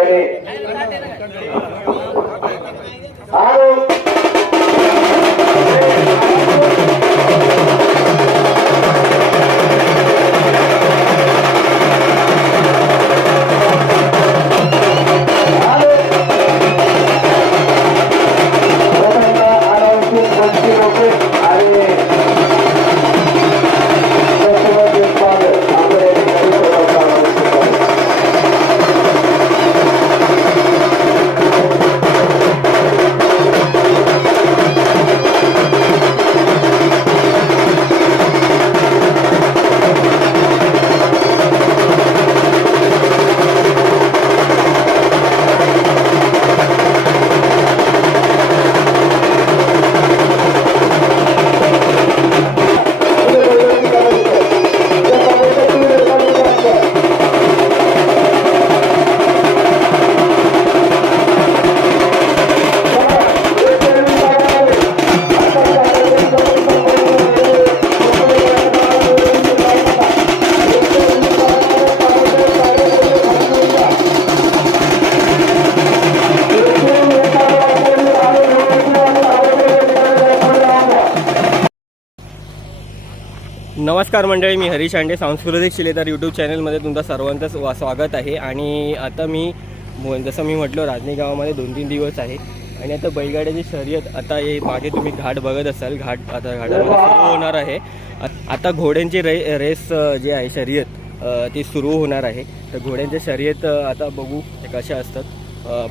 ठिकाणी नमस्कार मंडळी, मी हरीश हांडे, सांस्कृतिक शिलेदार यूट्यूब चॅनलमध्ये तुमचं सर्वांचं स्वागत आहे. आणि आता जसं मी म्हटलं, राजनी गावामध्ये 2-3 दिवस आहे आणि आता बैलगाड्याची शर्यत आता मागे तुम्ही घाट बघत असाल. आता घाटामध्ये सुरू होणार आहे. आता घोड्यांची रेस जी आहे शर्यत ती सुरू होणार आहे. तर घोड्यांच्या शर्यत आता बघू कशा असतात.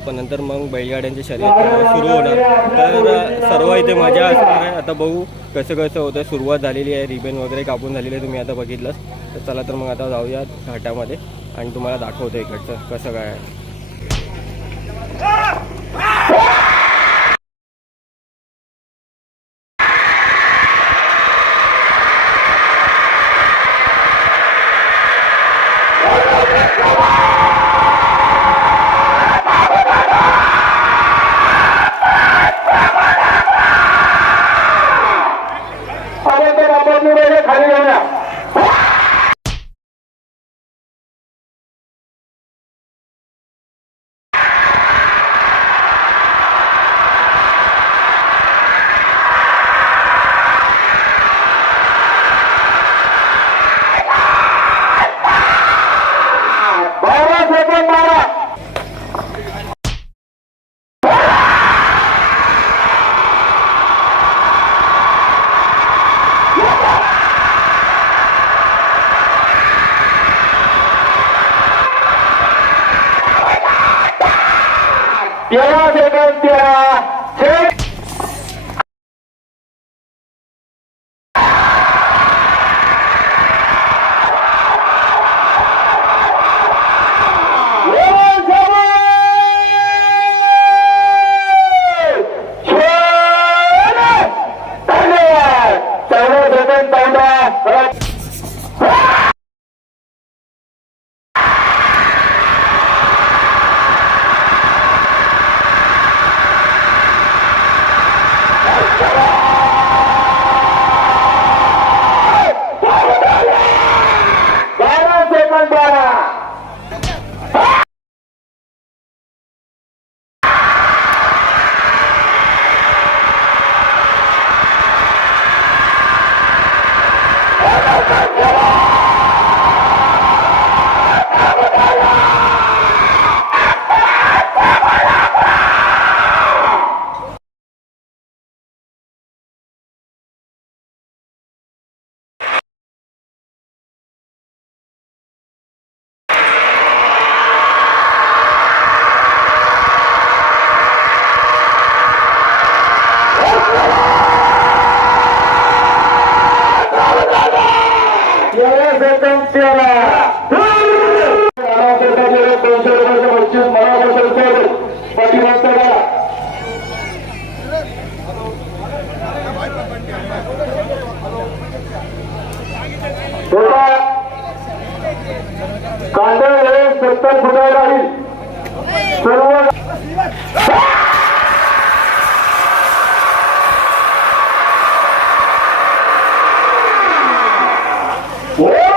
पण नंतर मग बैलगाड्यांची शर्यत सुरू होणार. तर सर्व इथे मजा असणार आहे. आता बघू कसं होतं. सुरुवात झालेली आहे, रिबन वगैरे कापून झालेली आहे, तुम्ही आता बघितलंच. तर चला तर मग आता जाऊया घाटामध्ये आणि तुम्हाला दाखवतो इकडचं कसं काय आहे. कांदे 70 फुटावर राहील सर्व Oh,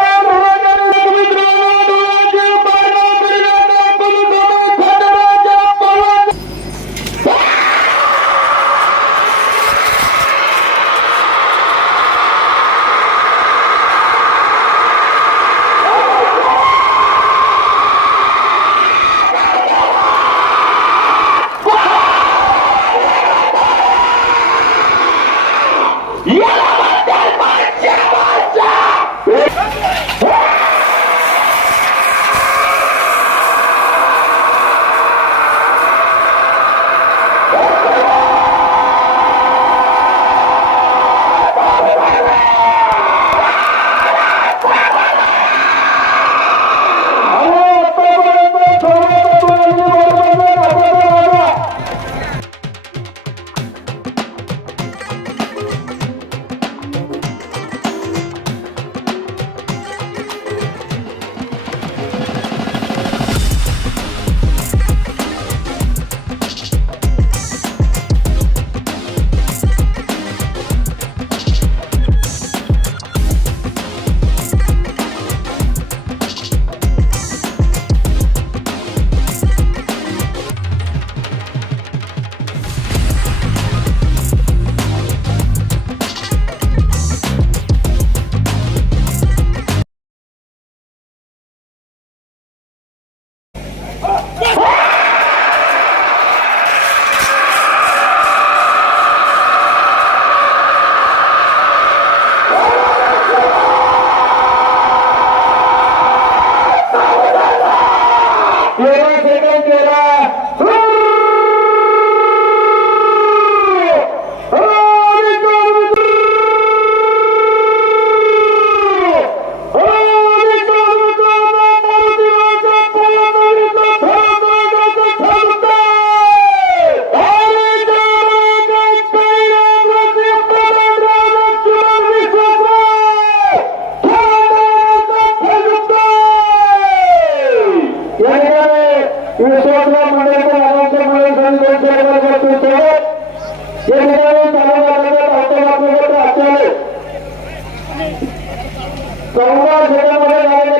14 सेकंदमध्ये गाडी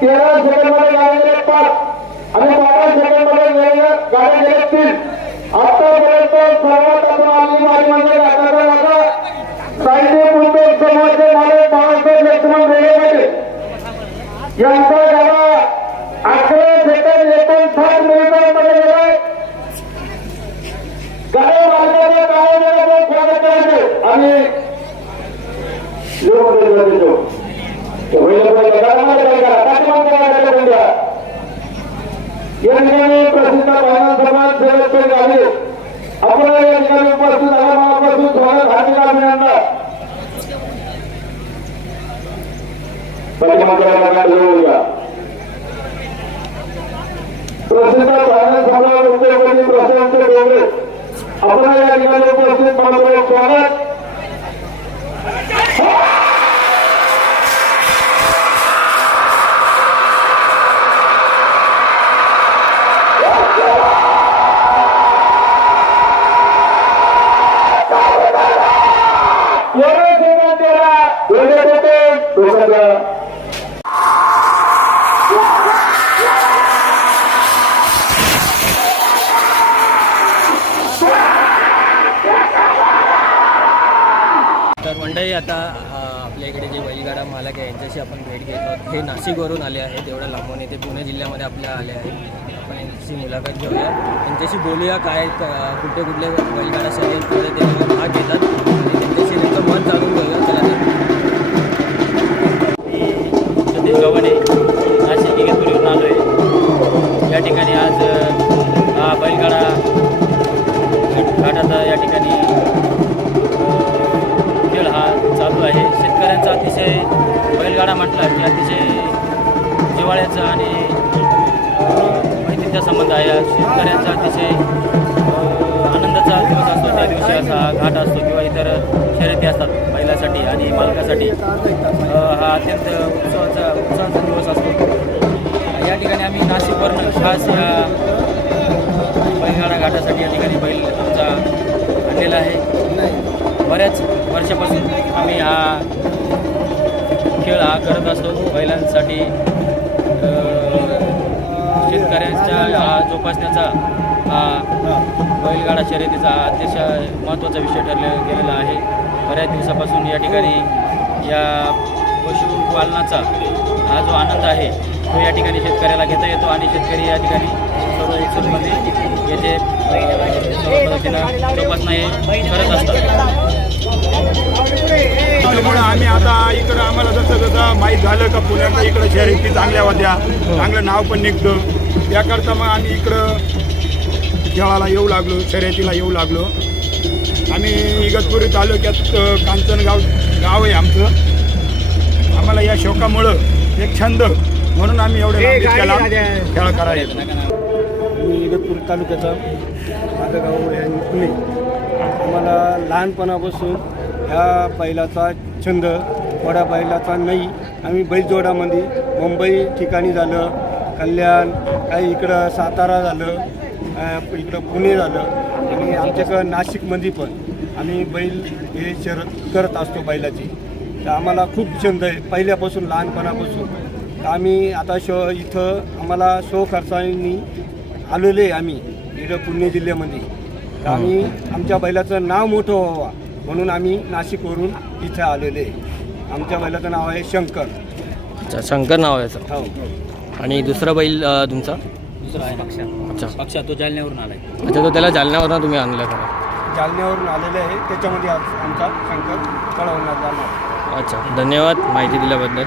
13 सेकंदमध्ये गाडी 5 आणि 12 सेकंदमध्ये गाडी 3. आतापर्यंत सर्वात आपण आली मारी म्हणजे घाटाचा राजा साहित्य कुलदेव समाजचे मालक बाळासाहेब लक्ष्मण रेल्वेमध्ये यांचा गाडा 11 सेकंद 59 मिनिटांमध्ये गेलाय. गाड्या मालकाच्या काळामध्ये स्वागत करायचे आणि या ठिकाणी प्रसिद्ध भावना समाज सेवक झाले. आपण या ठिकाणी उपस्थित झाल्या मनापासून स्वागत हार्दिक अभिनंदन. प्रसिद्ध भावना समाज उद्योगपती प्रशांत डोंगरे आपण या ठिकाणी उपस्थित मनापासून स्वागत. तर मंडळी आता आपल्या इकडे जे बैलगाडा मालक आहे यांच्याशी आपण भेट घेत आहोत. हे नाशिकवरून आले आहेत, एवढ्या लांबून येथे पुणे जिल्ह्यामध्ये आपल्या आले आहेत. आपण यांची मुलाखत घेऊया, यांच्याशी बोलूया काय कुठे कुठले बैलगाडा शर्यतीमध्ये ते भाग घेतात आणि त्यांच्याशी नेमकं मन जाणून घेऊया. चला सतीश गव्हाणे नाशिक इगतपुरीवरून आलो आहे. या ठिकाणी आज हा बैलगाडा घाटाचा या ठिकाणी खेळ हा चालू आहे. शेतकऱ्यांचा अतिशय बैलगाडा म्हटला की अतिशय जिव्हाळ्याचा आणि माहितीचा संबंध आहे. शेतकऱ्यांचा अतिशय आनंदाचा दिवस असतो. त्या दिवशी असा घाट असतो किंवा इतर शर्यती असतात बैलासाठी आणि मालकासाठी. हा अत्यंत उत्सवाचा दिवस असतो. या ठिकाणी आम्ही नाशिकवरून खास या बैलगाडा घाटासाठी या ठिकाणी बैल आमचा आणलेला आहे. बऱ्याच वर्षापासून आम्ही हा खेळ हा करत असतो. बैलांसाठी शेतकऱ्यांच्या हा जोपासण्याचा हा बैलगाडा शर्यतीचा अतिशय महत्त्वाचा विषय गेलेला आहे. बऱ्याच दिवसापासून या ठिकाणी या पशुपालनाचा हा जो आनंद आहे तो या ठिकाणी शेतकऱ्याला घेता येतो आणि शेतकरी या ठिकाणी सर्व एकसोबतमध्ये याचे सर्व पद्धतीनं जोपासना हे करत असतात. त्यामुळे आम्ही आता इकडं आम्हाला जसं माहीत झालं का पुण्यात इकडं शर्यती चांगल्या होत्या, चांगलं नाव पण निघतं, त्याकरता मग आम्ही इकडं खेळाला येऊ लागलो, शर्यतीला येऊ लागलो. आम्ही इगतपुरी तालुक्यात कांचनगाव गाव आहे आमचं. आम्हाला या शौकामुळं एक छंद म्हणून आम्ही एवढे खेळ करायला. मी इगतपुरी तालुक्याचा माझं गाव आहे पुणे. आम्हाला लहानपणापासून ह्या बैलाचा छंद, वडा बैलाचा नाही. आम्ही बैलजोडामध्ये मुंबई ठिकाणी झालं, कल्याण, काही इकडं सातारा झालं, इकडं पुणे झालं आणि आमच्याकडं नाशिकमध्ये पण आम्ही बैल हे शर्यत करत असतो बैलाची. तर आम्हाला खूप छंद आहे पहिल्यापासून, लहानपणापासून. आम्ही आता इथं आम्हाला खर्चांनी आलेले आहे आम्ही इकडं पुणे जिल्ह्यामध्ये. तर आम्ही आमच्या बैलाचं नाव मोठं व्हावं म्हणून आम्ही नाशिकवरून इथं आलेले आहे. आमच्या बैलाचं नाव आहे शंकर. अच्छा, शंकर नाव आहे सर. हो. आणि दुसरा बैल तुमचा? दुसरा आहे पक्षा. अच्छा पक्षा तो जालन्यावरून आला आहे. अच्छा, तो त्याला जालन्यावरून तुम्ही आणलं का? जालन्यावरून आलेले आहे, त्याच्यामध्ये आमचा शंकर कळवण्यात आला. अच्छा, धन्यवाद माहिती दिल्याबद्दल.